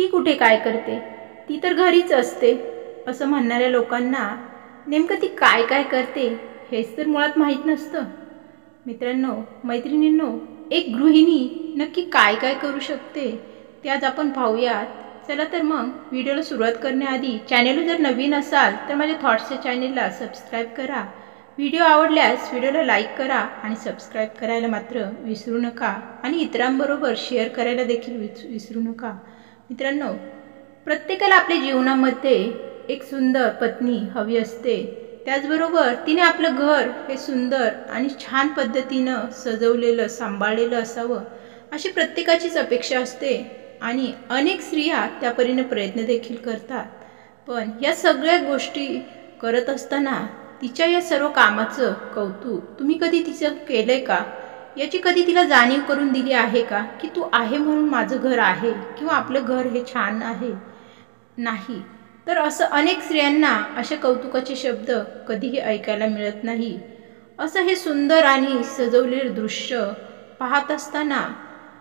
ती कुठे काय करते, ती तर घरीच असते असं म्हणणाऱ्या लोकांना नेमकं ती काय काय करते हेच तर मुळात माहीत नसतं। मित्रांनो, मैत्रिणींनो, एक गृहिणी नक्की काय काय करू शकते ते आज आपण पाहूयात। चला तर मग व्हिडिओला सुरुवात करण्याआधी चॅनलवर जर नवीन असाल तर माझ्या थॉट्सच्या चॅनलला सबस्क्राईब करा। व्हिडिओ आवडल्यास व्हिडिओला लाईक करा आणि सबस्क्राईब करायला मात्र विसरू नका आणि इतरांबरोबर शेअर करायला देखील विसरू नका। मित्रांनो, प्रत्येकाला आपल्या जीवनामध्ये एक सुंदर पत्नी हवी असते। त्याचबरोबर तिने आपलं घर हे सुंदर आणि छान पद्धतीनं सजवलेलं सांभाळलेलं असावं अशी प्रत्येकाचीच अपेक्षा असते आणि अनेक स्त्रिया त्या परीने प्रयत्न देखील करतात। पण या सगळ्या गोष्टी करत असताना तिच्या या सर्व कामाचं कौतुक तुम्ही कधी तिचं केलंय का? याची कधी तिला जाणीव करून दिली आहे का की तू आहे म्हणून माझं घर आहे किंवा आपलं घर हे छान आहे? नाही तर असं अनेक स्त्रियांना अशा कौतुकाचे शब्द कधीही ऐकायला मिळत नाही। असं हे सुंदर आणि सजवलेलं दृश्य पाहत असताना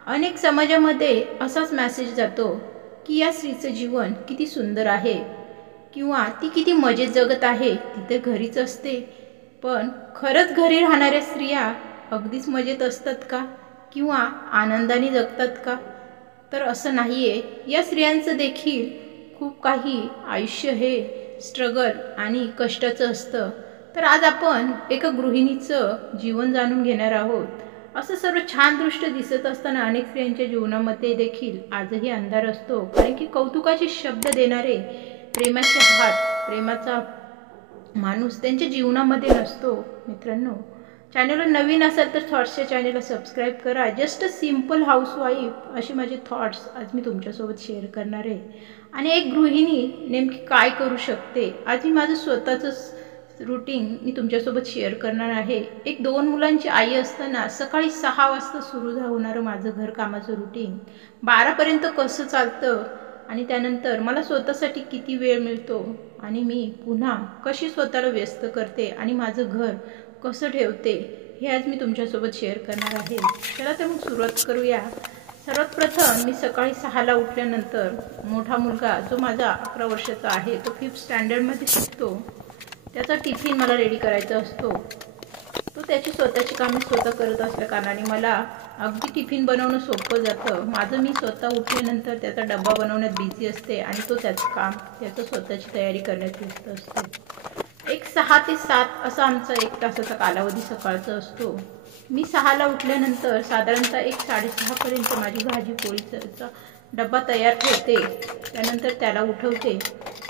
अनेक समाजामध्ये असाच मेसेज जातो की या स्त्रीचं जीवन किती सुंदर आहे किंवा ती किती मजेत जगत आहे, ती तर घरीच असते। पण खरंच घरी राहणाऱ्या स्त्रिया अगदीच मजेत असतात का किंवा आनंदाने जगतात का? तर असं नाही आहे। या स्त्रियांचं देखील खूप काही आयुष्य हे स्ट्रगल आणि कष्टाचं असतं। तर आज आपण एका गृहिणीचं जीवन जाणून घेणार आहोत। असं सर्व छान दृश्य दिसत असताना अनेक स्त्रियांच्या जीवनामध्ये देखील आजही अंधार असतो, कारण की कौतुकाचे शब्द देणारे प्रेमाचे हात, प्रेमाचा माणूस त्यांच्या जीवनामध्ये नसतो। मित्रांनो, चॅनलवर नवीन असाल तर थॉट्सच्या चॅनलला सबस्क्राईब करा। जस्ट अ सिंपल हाऊसवाईफ असे माझे थॉट्स आज मी तुमच्यासोबत शेअर करणार आहे। आणि एक गृहिणी नेमकी काय करू शकते आज मी माझं स्वतःचं रुटीन मी तुमच्यासोबत शेअर करणार आहे। एक 2 मुलांची आई असताना सकाळी 6 वाजता सुरू होणारं माझं घरकामाचं रुटीन 12 पर्यंत कसं चालतं आणि त्यानंतर मला स्वतःसाठी किती वेळ मिळतो आणि मी पुन्हा कशी स्वतःला व्यस्त करते आणि माझं घर कसं ठेवते हे आज मी तुमच्यासोबत शेअर करणार आहे। चला तर मग सुरुवात करूया। सर्वात प्रथम मी सकाळी 6ला उठल्यानंतर मोठा मुलगा जो माझा 11 वर्षाचा आहे तो 5th स्टँडर्डमध्ये शिकतो, त्याचा टिफिन मला रेडी करायचा असतो। तो त्याची स्वतःची कामे स्वतः करत असल्या कारणाने मला अगदी टिफिन बनवणं सोपं जातं। माझं मी स्वतः उठल्यानंतर त्याचा डब्बा बनवण्यात बिझी असते आणि तो त्याचं काम त्याचं स्वतःची तयारी करण्यात व्यस्त असतो। एक 6 ते 7 असा आमचा 1 तासाचा कालावधी सकाळचा असतो। मी 6ला उठल्यानंतर साधारणतः 1 साडेसहा पर्यंत माझी भाजी पोळीचा डब्बा तयार ठेवते। त्यानंतर त्याला उठवते।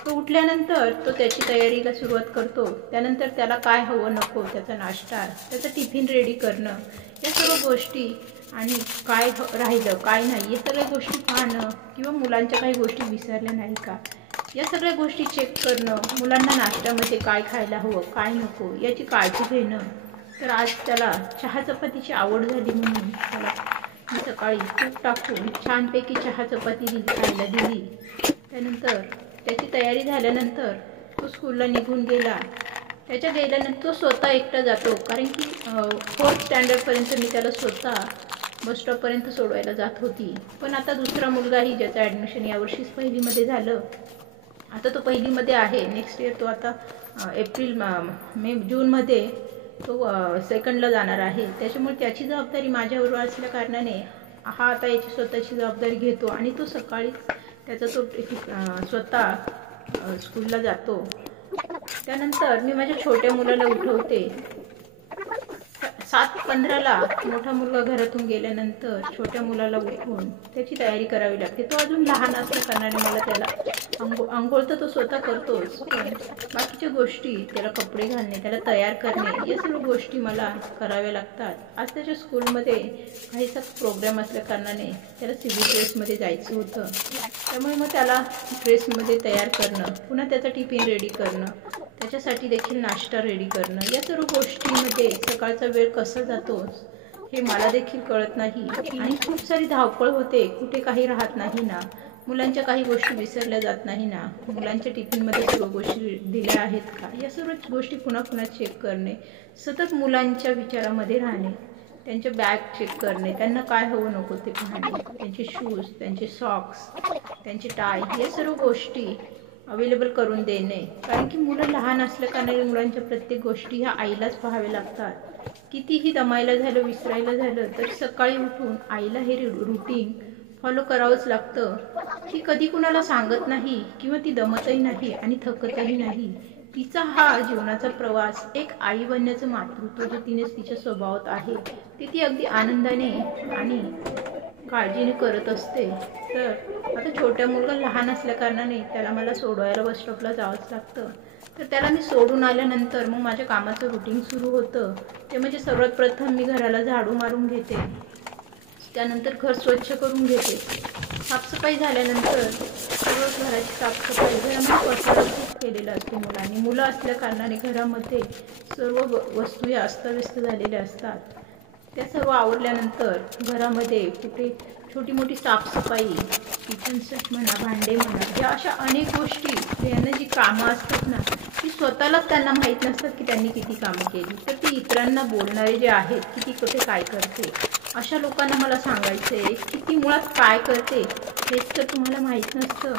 तो उठल्यानंतर तो त्याची तयारीला सुरुवात करतो। त्यानंतर त्याला काय हवं नको, त्याचा नाश्ता, त्याचं टिफिन रेडी करणं, या सर्व गोष्टी आणि काय राहिलं काय नाही या सगळ्या गोष्टी पाहणं किंवा मुलांच्या काही गोष्टी विसरल्या नाही का या सगळ्या गोष्टी चेक करणं, मुलांना नाश्त्यामध्ये काय खायला हवं काय नको याची काळजी घेणं। तर आज त्याला चहा चपातीची आवड झाली म्हणून त्याला मी सकाळी तूप टाकून छानपैकी चहा चपाती खायला दिली। त्यानंतर त्याची तयारी झाल्यानंतर तो स्कूलला निघून गेला। त्याच्या गेल्यानंतर तो स्वतः एकटा जातो, कारण की 4th स्टँडर्डपर्यंत मी त्याला स्वतः बस स्टॉपपर्यंत सोडवायला जात होती। पण आता दुसरा मुलगाही ज्याचं ॲडमिशन यावर्षीच पहिलीमध्ये झालं, आता तो पहिलीमध्ये आहे, नेक्स्ट इयर तो आता एप्रिल मे जूनमध्ये तो 2ndला जाणार आहे। त्याच्यामुळे त्याची जबाबदारी माझ्यावर असल्या कारणाने हा आता याची स्वतःची जबाबदारी घेतो आणि तो सकाळी त्याचा तो स्वतः स्कूलला जातो। त्यानंतर मी माझ्या छोट्या मुलाला उठवते। 7:15ला मोठा मुलगा घरातून गेल्यानंतर छोट्या मुलाला उठवून त्याची तयारी करावी लागते। तो अजून लहान असल्या कारणाने मला त्याला अंघोळ तर तो स्वतः करतोच, पण बाकीच्या गोष्टी त्याला कपडे घालणे, त्याला तयार करणे या सर्व गोष्टी मला कराव्या लागतात। आज त्याच्या स्कूलमध्ये काहीसा प्रोग्राम असल्या कारणाने त्याला सिव्हिल ड्रेसमध्ये जायचं होतं, त्यामुळे मग त्याला ड्रेसमध्ये तयार करणं, पुन्हा त्याचा टिफिन रेडी करणं, त्याच्यासाठी देखील नाश्ता रेडी करणं या सर्व गोष्टींमध्ये सकाळचा वेळ कसा जातो हे मला देखील कळत नाही आणि खूप सारी धावपळ होते, कुठे काही राहत नाही ना, मुलांच्या काही गोष्टी विसरल्या जात नाही ना, मुलांच्या टिफिनमध्ये सर्व गोष्टी दिल्या आहेत का या सर्व गोष्टी पुन्हा पुन्हा चेक करणे, सतत मुलांच्या विचारामध्ये राहणे, त्यांचे बॅग चेक करणे, त्यांना काय हवं नको ते पाहणे, त्यांचे शूज, त्यांचे सॉक्स त्यांची टाळ, हे सर्व गोष्टी अवेलेबल करून देणे. कारण की मुलं लहान असल्या कारणाने मुलांच्या प्रत्येक गोष्टी ह्या आईलाच पाहाव्या लागतात. कितीही दमायला झालं, विसरायला झालं, तर सकाळी उठून आईला हे रुटीन फॉलो करावंच लागतं. ती कधी कुणाला सांगत नाही किंवा ती दमतही नाही आणि थकतही नाही. तिचा हा जीवनाचा प्रवास एक आई बनण्याचं मातृत्व जे तिने तिच्या स्वभावात आहे ते ती अगदी आनंदाने आणि काळजीने करत असते. तर आता छोट्या मुलगा लहान असल्या कारणाने त्याला मला सोडवायला बस स्टॉपला जावंच लागतं. तर त्याला मी सोडून आल्यानंतर मग माझ्या कामाचं रुटीन सुरू होतं. ते म्हणजे सर्वात प्रथम मी घराला झाडू मारून घेते, त्यानंतर घर स्वच्छ करून घेते. साफसफाई झाल्यानंतर सर्व घराची साफसफाई घरामध्ये पसारा खूप केलेला असतो मुलांनी. मुलं असल्या कारणाने घरामध्ये सर्व वस्तू या अस्ताव्यस्त झालेल्या असतात. त्या सर्व आवरल्यानंतर घरामध्ये कुठे छोटी मोठी साफसफाई, किचन सेट म्हणा, भांडे म्हणा, या अशा अनेक गोष्टी यांना जी कामं असतात ना ती स्वतःलाच त्यांना माहीत नसतात की त्यांनी किती कामं केली. तर ती इतरांना बोलणारे जे आहेत की ती कुठे काय करते, अशा लोकांना मला सांगायचं आहे की ती मुळात काय करते हेच तर तुम्हाला माहीत नसतं.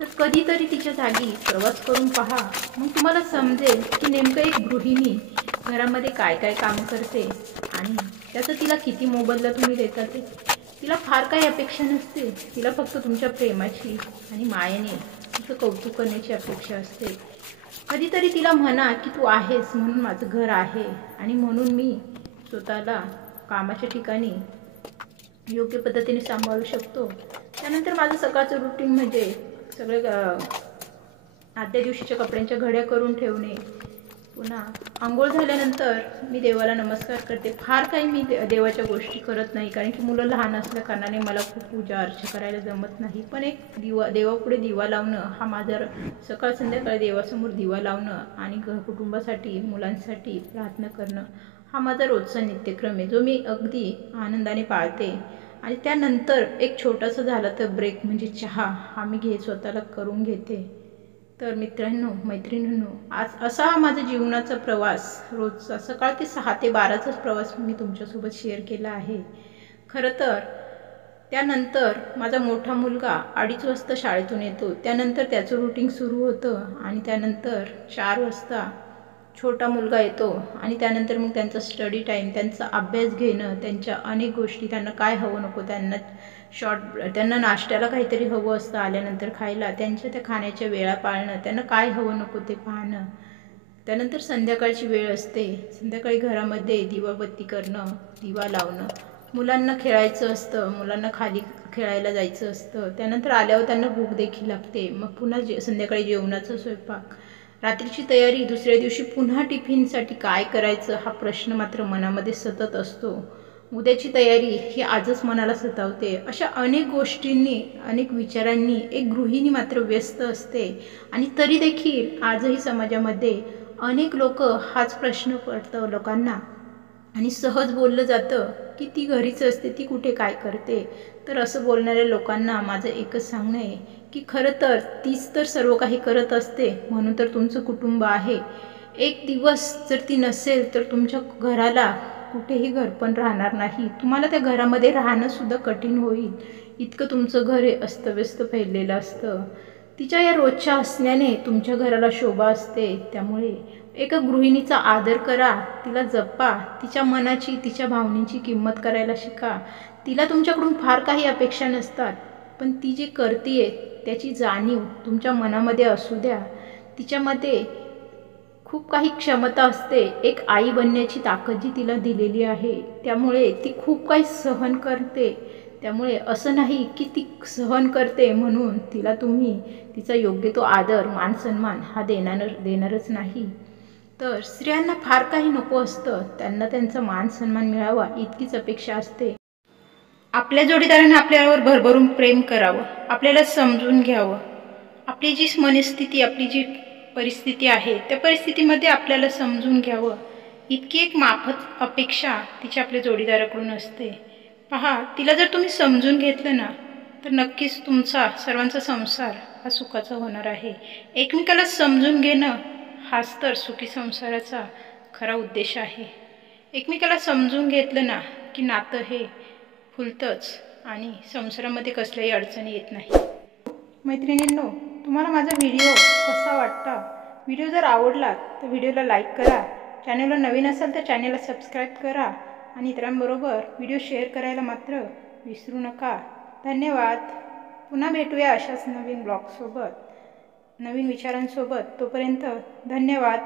तर कधीतरी तिच्या जागी प्रवास करून पहा, मग तुम्हाला समजेल की नेमकं एक गृहिणी घरामध्ये काय काय कामं करते आणि त्याचं तिला किती मोबदला तुम्ही देता. ते तिला फार काही अपेक्षा नसते. तिला फक्त तुमच्या प्रेमाची आणि मायेने तिचं कौतुक करण्याची अपेक्षा असते. कधीतरी तिला म्हणा की तू आहेस म्हणून माझं घर आहे आणि म्हणून मी स्वतःला कामाच्या ठिकाणी योग्य पद्धतीने सांभाळू शकतो. त्यानंतर माझं सकाळचं रुटीन म्हणजे सगळे आदल्या दिवशीच्या कपड्यांच्या घड्या करून ठेवणे. पुन्हा आंघोळ झाल्यानंतर मी देवाला नमस्कार करते. फार काही मी देवाच्या गोष्टी करत नाही कारण की मुलं लहान असल्या कारणाने मला खूप पूजा अर्चा करायला जमत नाही. पण एक देवापुढे दिवा लावणं हा माझा सकाळ संध्याकाळी देवासमोर दिवा लावणं आणि कुटुंबासाठी मुलांसाठी प्रार्थना करणं हा माझा रोजचा नित्यक्रम आहे, जो मी अगदी आनंदाने पाळते. आणि त्यानंतर एक छोटासा झाला तर ब्रेक म्हणजे चहा हा मी स्वतःला करून घेते. तर मित्रांनो, मैत्रिणींनो, आज असा हा माझा जीवनाचा प्रवास रोजचा सकाळ ते 6 ते 12चाच प्रवास मी तुमच्यासोबत शेअर केला आहे. खरं तर त्यानंतर माझा मोठा मुलगा 2:30 वाजता शाळेतून येतो. त्यानंतर त्याचं रुटीन सुरू होतं आणि त्यानंतर 4 वाजता छोटा मुलगा येतो आणि त्यानंतर मग त्यांचा स्टडी टाईम, त्यांचा अभ्यास घेणं, त्यांच्या अनेक गोष्टी, त्यांना काय हवं नको, त्यांना नाश्त्याला काहीतरी हवं असतं आल्यानंतर खायला, त्यांच्या त्या खाण्याच्या वेळा पाळणं, त्यांना काय हवं नको ते पाहणं. त्यानंतर संध्याकाळची वेळ असते. संध्याकाळी घरामध्ये दिवाबत्ती करणं, दिवा लावणं, मुलांना खेळायचं असतं, मुलांना खाली खेळायला जायचं असतं. त्यानंतर आल्यावर त्यांना भूक देखील लागते. मग पुन्हा संध्याकाळी जेवणाचा स्वयंपाक, रात्रीची तयारी, दुसऱ्या दिवशी पुन्हा टिफिनसाठी काय करायचं हा प्रश्न मात्र मनामध्ये सतत असतो. उद्याची तयारी ही आजच मनाला सतावते. अशा अनेक गोष्टींनी, अनेक विचारांनी एक गृहिणी मात्र व्यस्त असते. आणि तरी देखील आजही समाजामध्ये अनेक लोक हाच प्रश्न पडतो लोकांना आणि सहज बोललं जातं की ती घरीच असते, ती कुठे काय करते. तर असं बोलणाऱ्या लोकांना माझं एकच सांगणं आहे की खरं तर तीच तर सर्व काही करत असते, म्हणून तर तुमचं कुटुंब आहे. एक दिवस जर ती नसेल तर तुमच्या घराला कुठेही घरपण राहणार नाही. तुम्हाला त्या घरामध्ये राहणंसुद्धा कठीण होईल, इतकं तुमचं घर हे अस्तव्यस्त फैललेलं असतं. तिच्या या रोजच्या असण्याने तुमच्या घराला शोभा असते. त्यामुळे एका गृहिणीचा आदर करा, तिला जपा, तिच्या मनाची, तिच्या भावनेची किंमत करायला शिका. तिला तुमच्याकडून फार काही अपेक्षा नसतात, पण ती जे करते त्याची जाणीव तुमच्या मनामध्ये असू द्या. तिच्यामध्ये खूप काही क्षमता असते, एक आई बनण्याची ताकद जी तिला दिलेली आहे. त्यामुळे ती खूप काही सहन करते. त्यामुळे असं नाही की ती सहन करते म्हणून तिला तुम्ही तिचा योग्य तो आदर, मान सन्मान हा देणारच नाही. तर स्त्रियांना फार काही नको असतं, त्यांना त्यांचा मान सन्मान मिळावा इतकीच अपेक्षा असते. आपल्या जोडीदाराने आपल्यावर भरभरून प्रेम करावं, आपल्याला समजून घ्यावं, आपली जी मनस्थिती, आपली जी परिस्थिती आहे त्या परिस्थितीमध्ये आपल्याला समजून घ्यावं, इतकी एक माफक अपेक्षा तिच्या आपल्या जोडीदाराकडून असते. पहा, तिला जर तुम्ही समजून घेतलं ना तर नक्कीच तुमचा सर्वांचा संसार हा सुखाचा होणार आहे. एकमेकाला समजून घेणं हाच तर सुखी संसाराचा खरा उद्देश आहे. एकमेकाला समजून घेतलं ना की नातं हे फुलतंच आणि संसारामध्ये कसल्याही अडचणी येत नाही. मैत्रिणींनो, तुम्हाला माझा व्हिडिओ कसा वाटला? व्हिडिओ जर आवडला तर व्हिडिओला लाईक करा, चॅनलला नवीन असाल तर चॅनलला सबस्क्राईब करा आणि इतरांबरोबर व्हिडिओ शेअर करायला मात्र विसरू नका. धन्यवाद. पुन्हा भेटूया अशाच नवीन ब्लॉगसोबत, नवीन विचारांसोबत. तोपर्यंत धन्यवाद.